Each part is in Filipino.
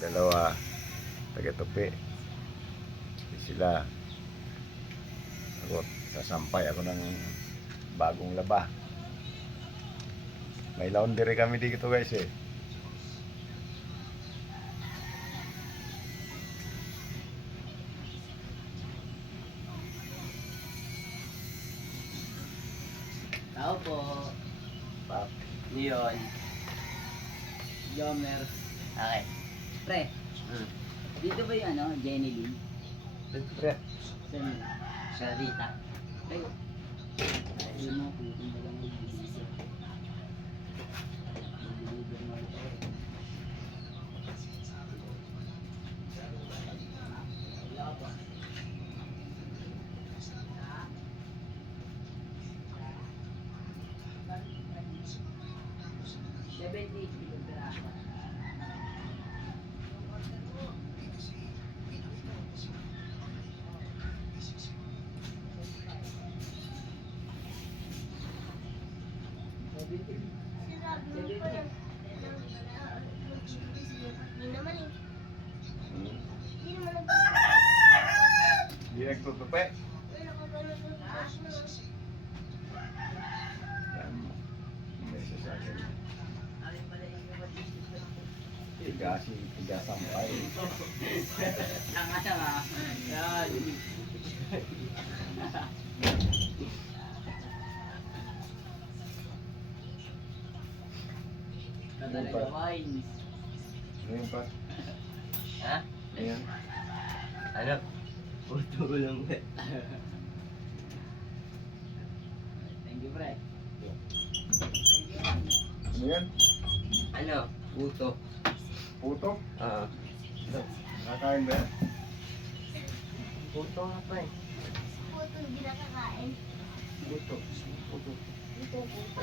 Dalawa, taga-tupi. Sila. Ako, sasampay ako ng bagong laba. May laundry kami dito guys eh. Tao po. Pap. Leon. Jomer. Okay. Pre. Dito ba yung ano, Jenny Lynn? Pre. Saan? Sa Rita. Pre. Ayun mo, pupunta lang mo dito. Mag-deliver mo ito. Wala pa. 70 kilogram. Hindi nagtutupi. Yan. May sasakin. Tiga sampay. Tanga-tanga. Yan. Talaga wines. Ngayon pa. Ha? Ayan. Ano? Puto lang ba? Thank you, pre. Ano yan? Ano? Puto. Puto? Oo. Nakakain ba yan? Puto nga pa eh. Puto hindi nakakain. Puto. Puto. Puto, puto.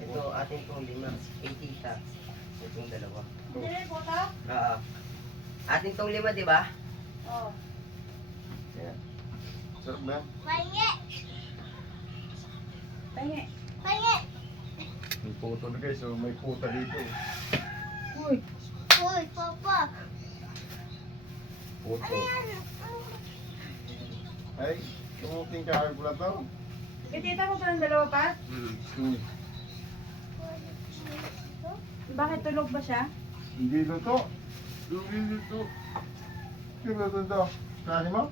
Ito atin itong 5. 80 siya. Itong dalawa. Dire, puto? Oo. Atin itong 5, di ba? Oo. Ayan. Sarap ba? Pahingi! Pahingi. Pahingi! May puto na guys. So may puta dito. Uy. Uy, papa! Puto. Ano yan? Ay, tumuting kain ko na to. Itita mo pa ng dalawa pa? Hmm. Bakit tulog ba siya? Hindi luto. Hindi luto. Hindi luto to. Kasi mo?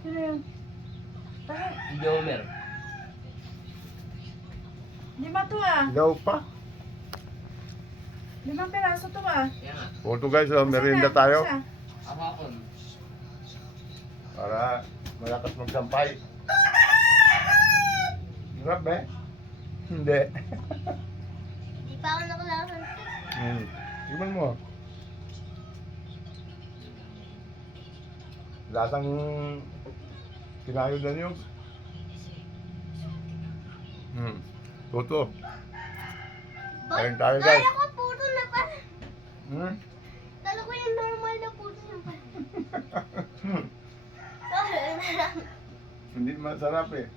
Sino yun? Bakit? Si Jomer. 5 to ah. Ilaw pa. 5 peraso to ah. Kaya nga. Puto guys, so, Isa merienda na, tayo. isa. Ahapon. Para malakas magsampay. Sarap ba? Hindi. Di pa ako nakalasan. Tingnan mo. Lasang kinayod na niyo. Puto. Kain tayo guys. Kala ko puto na pa. Hmm? Kala ko yung normal na puto na pa. Sorry na lang. Hindi masarap eh.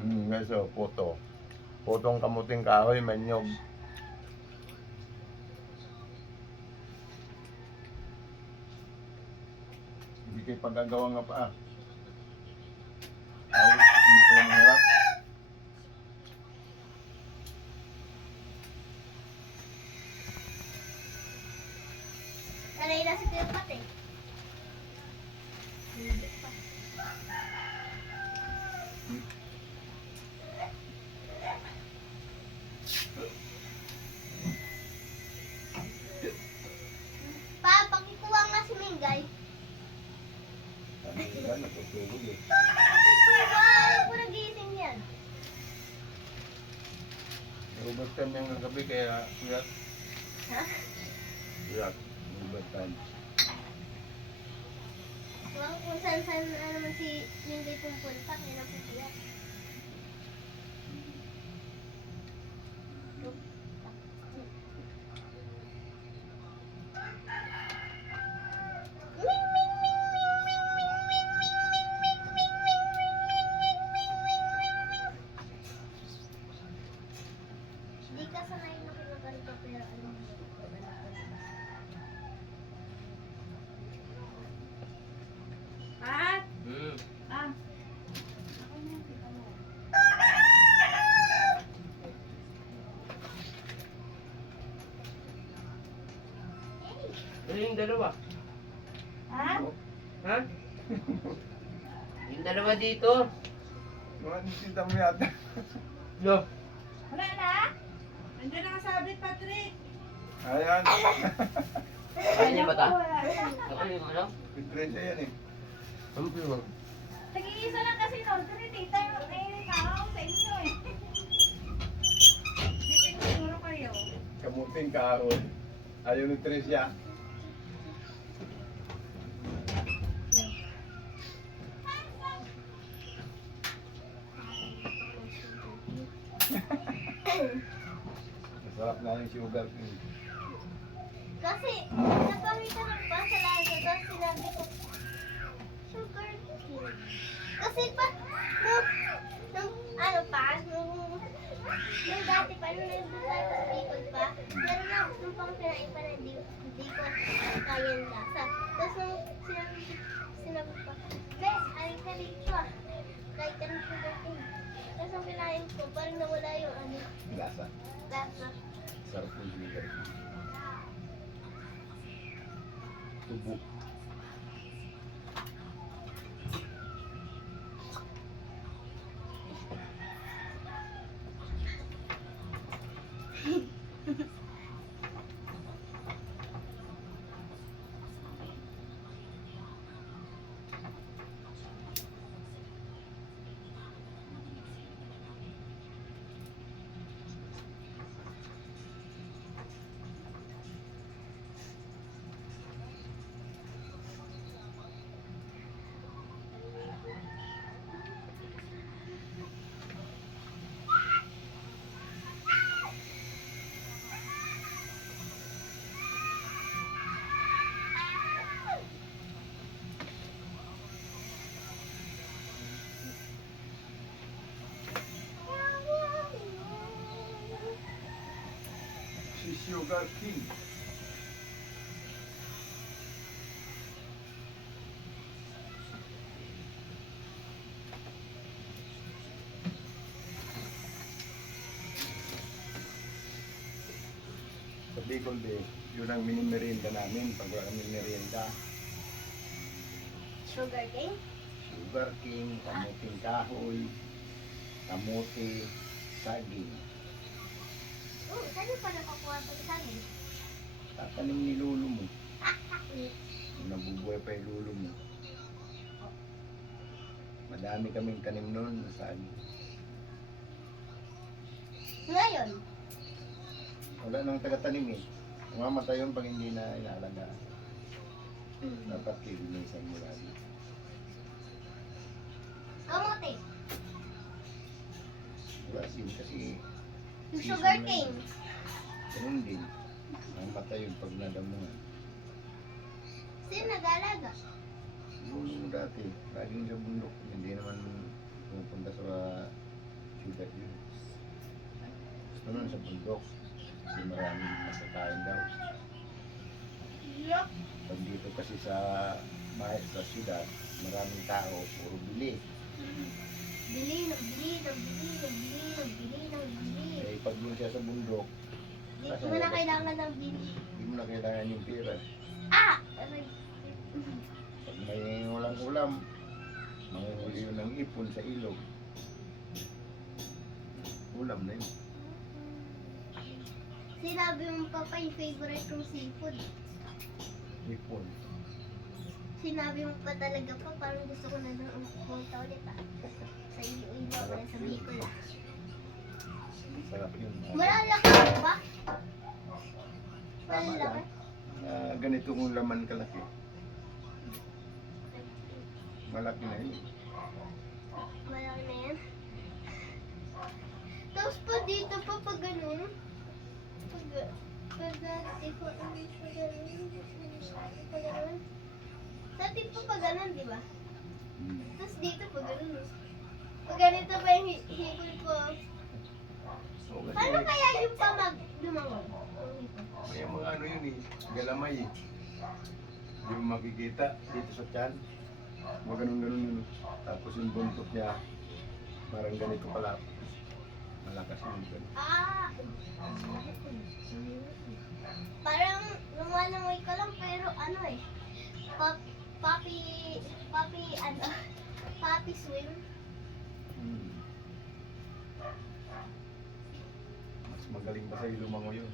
Guys, oh, puto. Putong kamuting kahoy, manyog. Hindi kayo pagkagawa nga pa ah. Ay, hindi ko mahirap. Sanay na si Kuya Pat eh. Hindi pa. Pa, pakikuha nga si Mingay. Sabi nila, natutulog eh. Pakikuha, alam ko nagising yan. Overtime yung gabi kaya kuyat. Ha? Kuyat. Overtime. Kung saan-saan na naman si Mingay pumunta, yun ang pupuya. Pero alam mo, At, Hmm. ah, Ano yung dalawa? ha? Ha? Yung dalawa dito. Mga nisita mo yata. Yo. Wala na? Nandiyan nakasabit, Patrick. Ayan. Ano ba ta? Wala na. Ano yung ano? Pitresya yan eh. Ano po yun? Tag-iisa lang kasi nun. Kasi tita, nakakaw sa inyo eh. Dito siguro kayo. Kamuting kahoy. Ayaw ni Tresya. Masarap na yung sugar cane. kasi, napamitan ng pa sa lasa, tapos sinabi ko, sugar cane. Kasi pa, nung ano pa, nung dati pa, nung nandun tayo sa Bicol pa, meron na, nung pang pinain pa na di ko kaya yung lasa. Tapos nung sinabi pa, Bes, aling ka rito ah. Kahit ka ng sugar cane. Tapos nung pinain ko, parang nawala yung ano, Lasa. lasa. Sarap yung sugar cane. Tubo. Si Sugar King. Sa Bicol Day, yun ang mini-merienda namin pag wala kami merienda. Sugar cane? Sugar King, kamuting kahoy, kamote, saging. Oo, saan yung pa nakakuha pa sa amin? Tatanim ni lolo mo. Nabubuhay pa yung lolo mo. Madami kaming tanim noon sa saging. Ngayon, Wala nang taga-tanim eh. Mamatay yun pag hindi na inaalagaan. Dapat kilinisan mo lagi. kamote. Wala din kasi Yung sugar cane. ganun din. Mamatay yun pag nadamungan. Sino nag-alaga? Yung dati, laging sa bundok. Hindi naman pumupunta sa syudad yun. Gusto nun sa bundok. Kasi maraming masakain daw. Yup. Pag dito kasi sa syudad, maraming tao, puro bili. Bili, nagbili, nagbili, nagbili, nagbili, nagbili. Eh, pag doon siya sa bundok, Di mo na kailangan ng bili. hindi mo na kailangan yung pera. Ah! Aray. Pag may walang ulam, manguhuli yun ng ipon sa ilog. Ulam na yun. Sinabi mo pa pa yung favorite kong seafood. Ipon. Sinabi mo pa talaga pa, parang gusto ko na nang pumunta ulit ah. Sa Iloilo, kaya sa Bicol ah. Sarap yun. Malalaki ba? Tama lang. Ganitong laman kalaki. Malaki na yun. Malaki na yan. Tapos pa dito pa pag ganun. Pag ganun. Sa atin pa ganun, di ba? Tapos dito pa ganun. Pag ganito pa yung hipon ko. So, kasi Paano kaya yung malalim pa lumangoy. May mga ano yun eh, galamay eh. Hindi mo makikita dito sa tiyan. Mga ganun-ganun yun. Tapos yung buntot niya, parang ganito pala. Malakas yung ganun. Ah! Parang lumalangoy ka lang pero ano eh. Papi swim. Hmm. Mas magaling pa sa'yo lumango yun.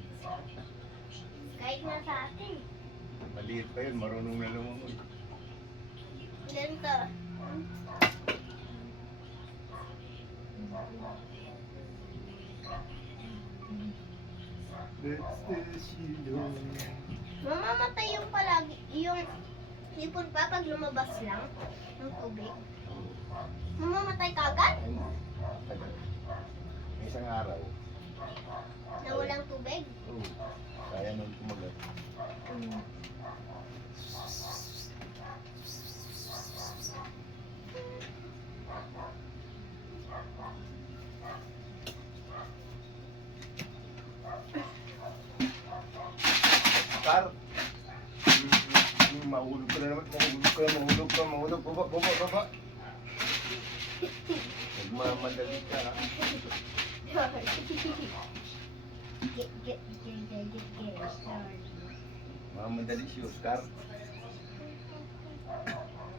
Kahit na sa atin. Maliit pa yun, marunong na lumango. Ganito. Mamamatay yung palagi, yung hipon pa pag lumabas lang ng tubig. Mamamatay ka agad Ayun, tagal. May isang araw, na walang tubig. kaya nung kumagat. Star! Mahulog ka na naman, mahulog. Baba. Nagmamadali ka ha. Get. Mamadali si Oscar.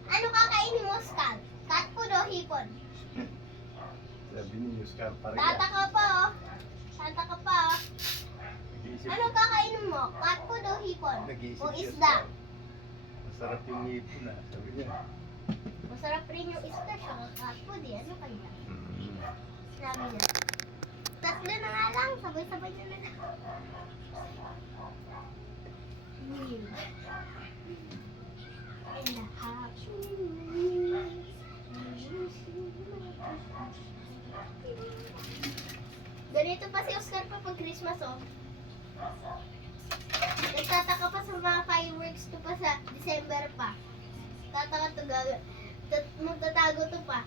Ano kakainin mo, Scott? Cat food o hipon? Sabi ni Oscar, parang Tataka pa oh. nag-iisip. Ano kakainin mo? Cat food o hipon? Nag-iisip O si isda? Oscar. Masarap yung ngipon na, sabi niya. Masarap rin yung isda siya. Cat food eh. Ano kaya? Sinabi niya. Tatlo na nga lang. Sabay-sabay na lang. Weird. In the house. Ganito pa si Oscar pa pag Christmas oh. Nagtataka pa sa mga fireworks to pa sa December pa. Tataka to magtatago to pa.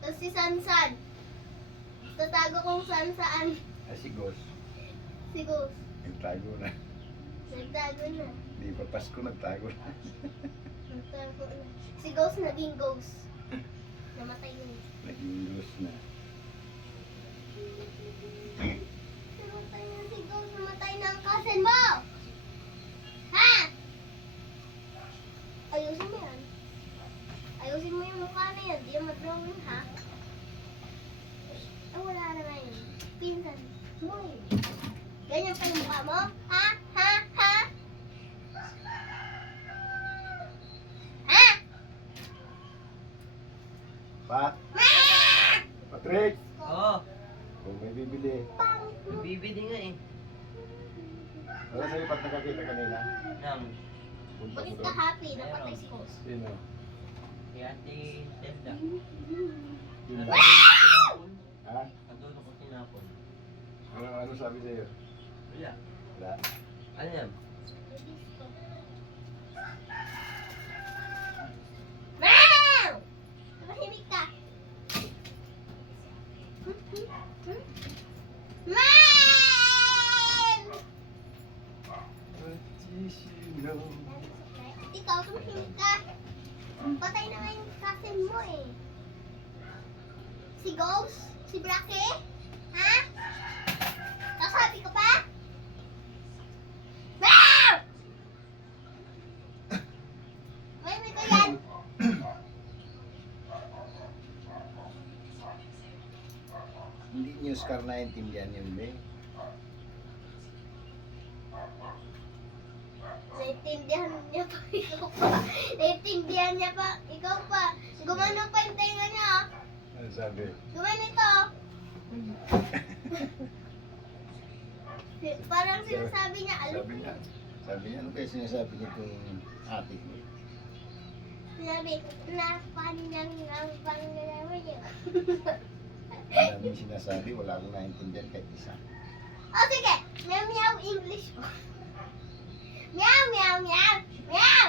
Tapos si Sansan. Tatago kung saan saan. Ay si Gos, Si Ghost. nagtago na. Nagtago na. Di pa Pasko nagtago na. Nagtago na. Si Ghost naging ghost. Namatay na. Naging Gos na. Namatay na si Ghost. Namatay na ang cousin mo! Ha? Ayusin mo yan. Ayusin mo yung mukha na yan. Di yung mag-drawing ha. Ah, wala na nga yun. Pinsan mo yun. Ganyan pa yung mukha mo? Ha? Ha? Ha? Ha? Pat! Patrick! Oo, Kung may bibili. bibili nga eh. Wala sa'yo Pat nakakita kanina. Nang, Punta Bakit ko ka doon. happy? Napatay si Ghost. Sino? kay Ate Zelda. Sino? Nandun ko tinapon. Ha? Nandun ko tinapon. Ano sabi sa'yo? Wala. Wala. Ano yan? Meow! Tumahimik ka. Meow! Ikaw, tumahimik ka. Patay na nga yung cousin mo eh. Si Ghost? Si Bracky? Ha? Kasabi ka pa? Meow! May ko yan. Hindi niyo Oscar naintindihan yun, be. Naintindihan niya pa, ikaw pa. Naintindihan niya pa, ikaw pa. Gumano pa yung tenga niya, oh. Ano sabi? Gumano ito. Parang sinasabi niya, alam Sabi niya, ano kaya sinasabi niya kung ate ko? Sinabi, napaninang ang pangyayari niya. Ang daming sinasabi, wala akong naintindihan kahit isa. O sige, meow meow English po. Meow meow meow meow.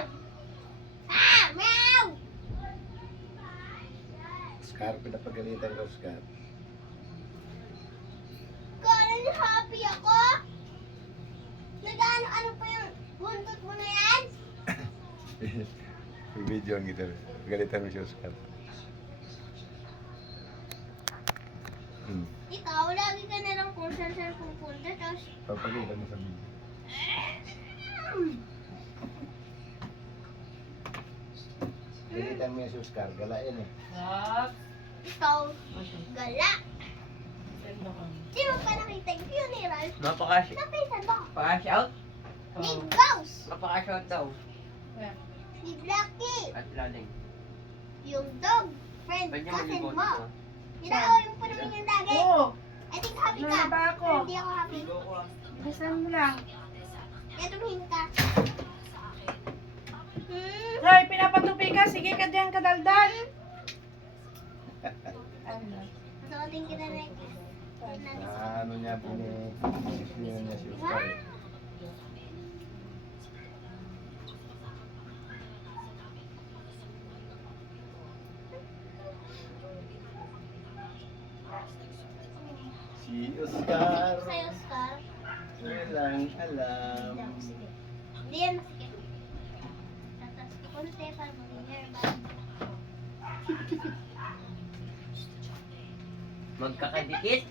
Ah, meow. Oscar, pinapagalitan ka, Oscar. Ko, Video kita. Galitan mo si Oscar. Ikaw, lagi ka na lang kung saan pupunta. Tapos, Papalitan mo sa video. Galitan mo si Oscar. Galain eh. ikaw, gala. Di mo pa nakita yung funeral? Mapakash. Nakita mo? Pakash-out? Ni Ghost, Mapakash-out daw. ni Blackie, At laling. yung dog, friend, Ba't niya cousin maligot mo. ito? Nilawin mo naman yung lagi. Oo. I think happy ka. Ano ba ako? Pero hindi ako happy. Gusto mo lang. Kaya tumingin ka. Roy, pinapatupi ka. Sige ka diyan, kadaldal. Ano? Masuotin kita na yung Ano niya, pinipinipin niya si Oscar eh. Si Oscar, Sa'yo, Oscar. walang alam. Sige. Hindi yan masikip. Tatas ko konti para maging hairband. Magkakadikit?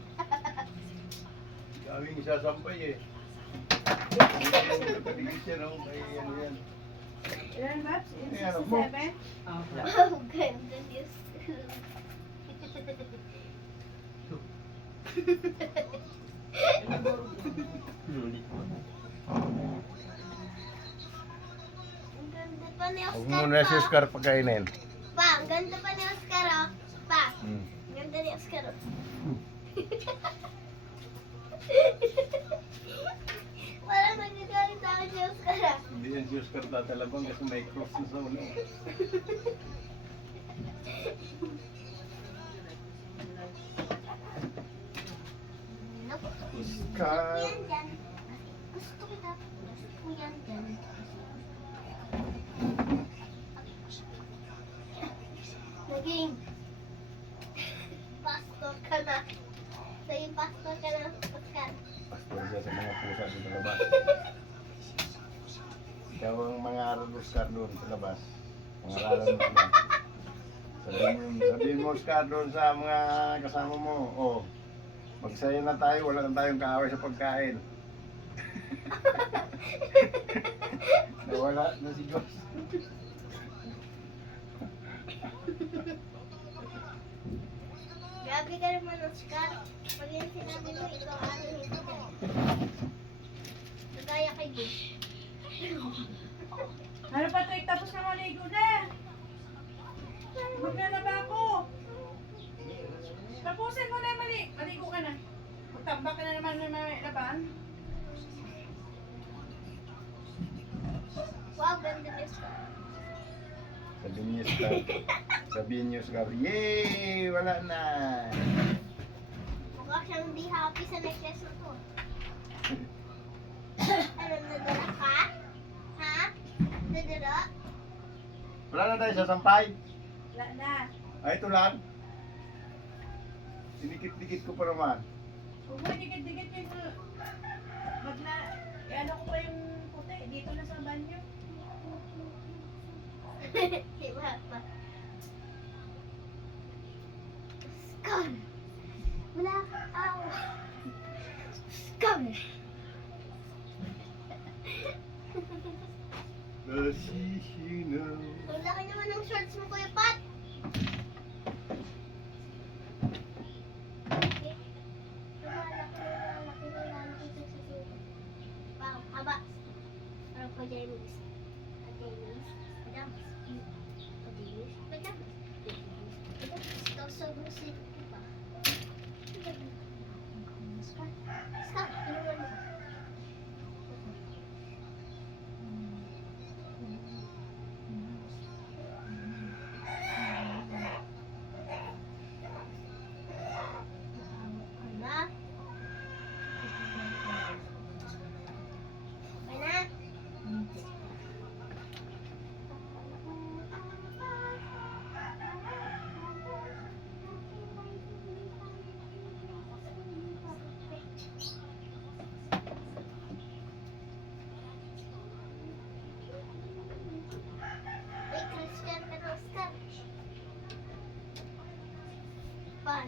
Daming sasampay eh. Nakatigil siya no, kay ano yan. Ilan ba? Ano mo? 67? Oh, ganda news. Nulit mo. Ang ganda pa ni Huwag Oscar muna si pa. Oscar pagkainin. Pa, ang ganda pa ni Oscar oh. Pa, Hmm. ang ganda ni Oscar oh. Parang nagagalit sa akin si Oscar ah. Hindi yan si Oscar tatalabang kasi may cross na sa ulo. Naku, Oscar. yan dyan. Gusto kita. Gusto ko yan dyan. Naging pastor ka na. Naging pastor ka na, Oscar. Pastor siya sa mga pusa sa labas. Ikaw ang mga aral Oscar doon sa labas. Mga aralan mo naman. Sabihin mo Oscar doon sa mga kasama mo. Oh, magsaya na tayo, wala na tayong kaaway sa pagkain. Nawala na si Diyos. Grabe ka naman, Oscar. Pag yan sinabi mo, ikaw ano hindi dyan. Nagaya kay Bush. Ano pa ito? Tapos na maligo na. Maglalaba ako. Tapusin mo na yung maligo ka na. Magtambak ka na naman ng mga laban. Wow, ganda ni Oscar. Sabihin niyo Oscar. Sabihin niyo Oscar, yay! Wala na! Mukha siyang di happy sa necklace na to. Ano, nadala ka? Ha? Nadala? Wala na tayo sasampay. Wala na. Ay, ito lang. Dinikit-dikit ko pa naman. Huwag mo dikit-dikit yung wag na, ano ko pa yung puti. Dito na sa banyo. Si Papa. Oscar! Wala ka awa. Oscar! Nasisinaw. Ang laki naman ng shorts mo, Kuya Pat! Okay. Lumalaki na dito sa sito. Wow, haba. Parang pa James. James. Madam. James. Madam. Ito, so,